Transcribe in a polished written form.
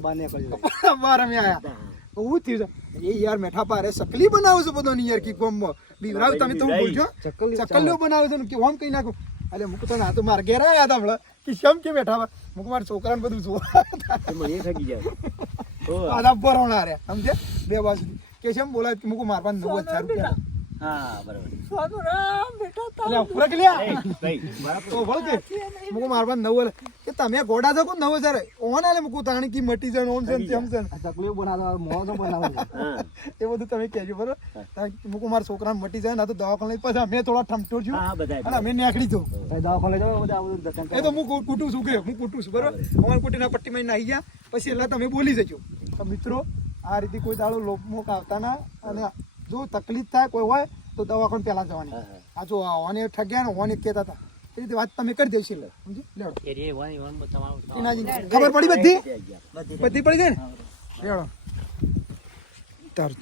બાને કરી બાર અમે આયા હું થયું એ યાર મેઠા પારે સકલી બનાવો છો બધો યાર કી કોમમાં બીવરાવ તમે તો બોલજો ચકલીઓ બનાવો છો કે ઓમ કઈ નાખો અલે મુક તો ના તો માર ઘેર આયા હતા હમણાં કે શમ કે બેઠા મુક માર છોકરાને બધું જોવા મને ઠગી જાય આદા બરોણા રે સમજે બે બાજુ કે શમ બોલાય કે મુક મારવા 9000 રૂપિયા હા બરાબર સાધુરામ બેટા તા પૂરા કે લ્યા તો બોલજે મુક મારવા 9000 કે તમે ગોડા છો કો 9000 ઓન આલે મુક તાણી કી મટી જન ઓમ જન તેમ જન ચકલીઓ બનાવવા મોજો બનાવો એ બધું તમે કહેજો બરોબર મુક માર છોકરાને મટી જાય ના તો દવાખાને લઈ પછી અમે થોડા ઠમટો છું હા બધા અને અમે નીકળી જો દવાખાને જાવ બધા બધું દર્શન એ તો હું કુટું છું કે હું કુટું છું બરોબર અમાર કુટીના પટ્ટીમાં નાહી ગયા પછી એટલે તમે બોલી જજો તો મિત્રો આ રીતે કોઈ દાડો લોપમોક આવતા ના અને જો તકલીફ થાય કોઈ હોય તો દવાખાને પહેલા જવાની આ જો ઓને ઠગ્યા ને ઓને કહેતા હતા એ રીતે વાત તમે કરી દેશી લે સમજી લેડો ખબર પડી બધી પડી જાય ને લેડો તાર